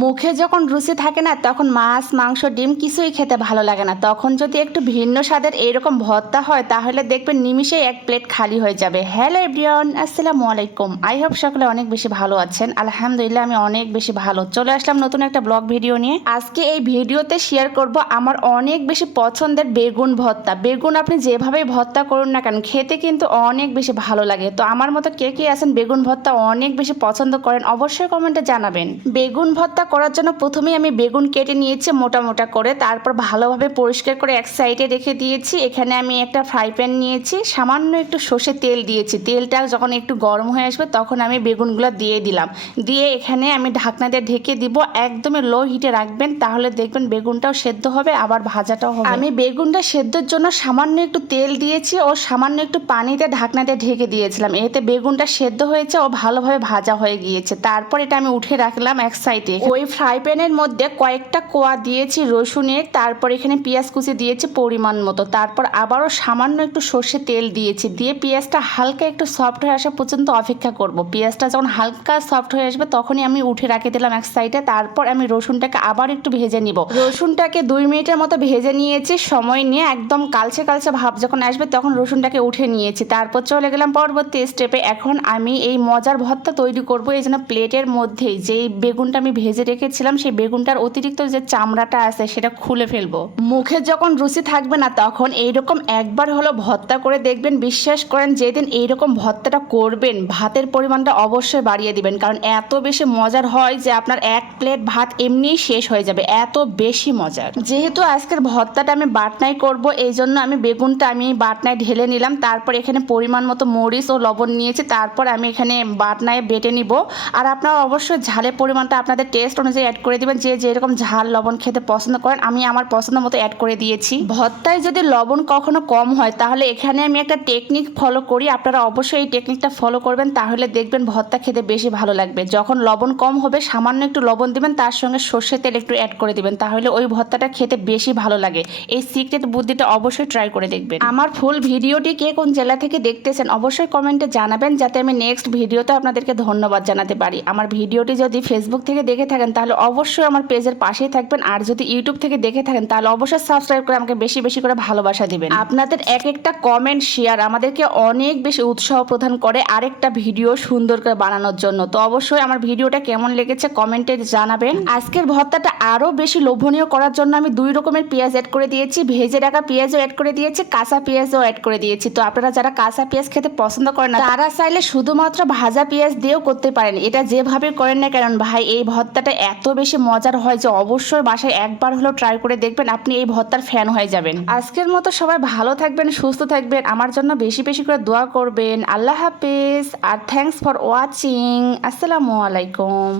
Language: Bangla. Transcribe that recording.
মুখে যখন রুচি থাকে না তখন মাছ মাংস ডিম কিছুই খেতে ভালো লাগে না। তখন যদি একটু ভিন্ন স্বাদের এইরকম ভর্তা হয় তাহলে দেখবেন নিমিষেই এক প্লেট খালি হয়ে যাবে। হ্যালো এভরিওয়ান, আসসালামু আলাইকুম। আই হোপ সকলে অনেক বেশি ভালো আছেন। আলহামদুলিল্লাহ আমি অনেক বেশি ভালো। চলে আসলাম নতুন একটা ব্লগ ভিডিও নিয়ে। আজকে এই ভিডিওতে শেয়ার করব আমার অনেক বেশি পছন্দের বেগুন ভর্তা। বেগুন আপনি যেভাবেই ভর্তা করুন না কেন খেতে কিন্তু অনেক বেশি ভালো লাগে। তো আমার মতো কে কে আছেন বেগুন ভর্তা অনেক বেশি পছন্দ করেন অবশ্যই কমেন্টে জানাবেন। বেগুন ভর্তা করার জন্য প্রথমেই আমি বেগুন কেটে নিয়েছি মোটা মোটা করে, তারপর ভালোভাবে পরিষ্কার করে এক সাইডে রেখে দিয়েছি। এখানে আমি একটা ফ্রাই প্যান নিয়েছি, সামান্য একটু সর্ষে তেল দিয়েছি। তেলটা যখন একটু গরম হয়ে আসবে তখন আমি বেগুনগুলো দিয়ে দিলাম। দিয়ে এখানে আমি ঢাকনা দিয়ে ঢেকে দিব। একদমই লো হিটে রাখবেন, তাহলে দেখবেন বেগুনটাও সেদ্ধ হবে আবার ভাজাটাও হবে। আমি বেগুনটা সেদ্ধর জন্য সামান্য একটু তেল দিয়েছি ও সামান্য একটু পানিতে ঢাকনা দিয়ে ঢেকে দিয়েছিলাম। এতে বেগুনটা সেদ্ধ হয়েছে ও ভালোভাবে ভাজা হয়ে গিয়েছে। তারপর এটা আমি উঠে রাখলাম এক সাইডে। ওই ফ্রাই প্যানের মধ্যে কয়েকটা কোয়া দিয়েছি রসুনের, তারপর এখানে পেঁয়াজ কুচি দিয়েছি পরিমাণ মতো। তারপর আবারও সামান্য একটু সর্ষে তেল দিয়েছি। দিয়ে পেঁয়াজটা হালকা একটু সফট হয়ে আসা পর্যন্ত অপেক্ষা করব। পেঁয়াজটা যখন হালকা সফট হয়ে আসবে তখনই আমি উঠে রেখে দিলাম এক সাইডে। তারপর আমি রসুনটাকে আবার একটু ভেজে নিব। রসুনটাকে 2 মিনিটের মতো ভেজে নিয়েছি সময় নিয়ে। একদম কালচে কালচে ভাব যখন আসবে তখন রসুনটাকে উঠে নিয়েছি। তারপর চলে গেলাম পরবর্তী স্টেপে। এখন আমি এই মজার ভর্তা তৈরি করব। এই জন্য প্লেটের মধ্যেই যেই বেগুনটা আমি ভেজে রেখেছিলাম সেই বেগুনটার অতিরিক্ত যে চামড়াটা আছে সেটা খুলে ফেলবো। মুখে যখন রুচি থাকবে না তখন এইরকম একবার হলো ভর্তা করে দেখবেন। বিশ্বাস করেন যেদিন এইরকম ভর্তাটা করবেন ভাতের পরিমাণটা অবশ্যই বাড়িয়ে দিবেন, কারণ এত বেশি মজার হয় যে আপনার এক প্লেট ভাত এমনিই শেষ হয়ে যাবে, এত বেশি মজার। যেহেতু আজকের ভর্তাটা আমি বাটনায় করব এই জন্য আমি বেগুনটা বাটনায় ঢেলে নিলাম। তারপর এখানে পরিমাণ মতো মরিচ ও লবণ নিয়েছি। তারপর আমি এখানে বাটনায় বেটে নিব। আর আপনারা অবশ্যই ঝালের পরিমাণটা আপনাদের টেস্ট অনুযায়ী অ্যাড করে দিবেন। যে যেরকম ঝাল লবণ খেতে পছন্দ করেন আমি আমার পছন্দ মতো অ্যাড করে দিয়েছি। ভর্তায় যদি লবণ কখনো কম হয় তাহলে এখানে আমি একটা টেকনিক ফলো করি, আপনারা অবশ্যই এই টেকনিকটা ফলো করবেন, তাহলে দেখবেন ভর্তা খেতে বেশি ভালো লাগবে। যখন লবণ কম হবে সামান্য একটু লবণ দিবেন, তার সঙ্গে সর্ষের তেল একটু অ্যাড করে দিবেন, তাহলে ওই ভর্তাটা খেতে বেশি ভালো লাগে। এই সিক্রেট বুদ্ধিটা অবশ্যই ট্রাই করে দেখবেন। আমার ফুল ভিডিওটি কে কোন জেলা থেকে দেখতেছেন অবশ্যই কমেন্টে জানাবেন, যাতে আমি নেক্সট ভিডিওতে আপনাদেরকে ধন্যবাদ জানাতে পারি। আমার ভিডিওটি যদি ফেসবুক থেকে দেখে থাকেন তাহলে অবশ্যই আমার পেজের পাশেই থাকবেন, আর যদি ইউটিউব থেকে দেখে থাকেন তাহলে অবশ্যই সাবস্ক্রাইব করে আমাকে বেশি বেশি করে ভালোবাসা দিবেন। আপনাদের এক একটা কমেন্ট শেয়ার আমাদেরকে অনেক বেশি উৎসাহ প্রদান করে আরেকটা ভিডিও সুন্দর করে বানানোর জন্য। তো অবশ্যই আমার ভিডিওটা কেমন লেগেছে কমেন্টে জানাবেন। আজকের ভর্তাটা আরো বেশি লোভনীয় করার জন্য আমি 2 রকমের পেঁয়াজ অ্যাড করে দিয়েছি, ভেজে রাখা পেঁয়াজও অ্যাড করে দিয়েছি, কাঁচা পেঁয়াজও অ্যাড করে দিয়েছি। তো আপনারা যারা কাঁচা পেঁয়াজ খেতে পছন্দ করেন না তারা চাইলে শুধুমাত্র ভাজা পেঁয়াজ দিয়েও করতে পারেন। এটা যেভাবে করেন না কেন ভাই এই ভর্তাটা এত বেশি মজার হয় যে অবশ্যই বাসায় একবার হলেও ট্রাই করে দেখবেন, আপনি এই ভর্তার ফ্যান হয়ে যাবেন। আজকের মতো সবাই ভালো থাকবেন, সুস্থ থাকবেন, আমার জন্য বেশি বেশি করে দোয়া করবেন। আল্লাহ হাফেজ আর থ্যাঙ্কস ফর ওয়াচিং। আসসালামু আলাইকুম।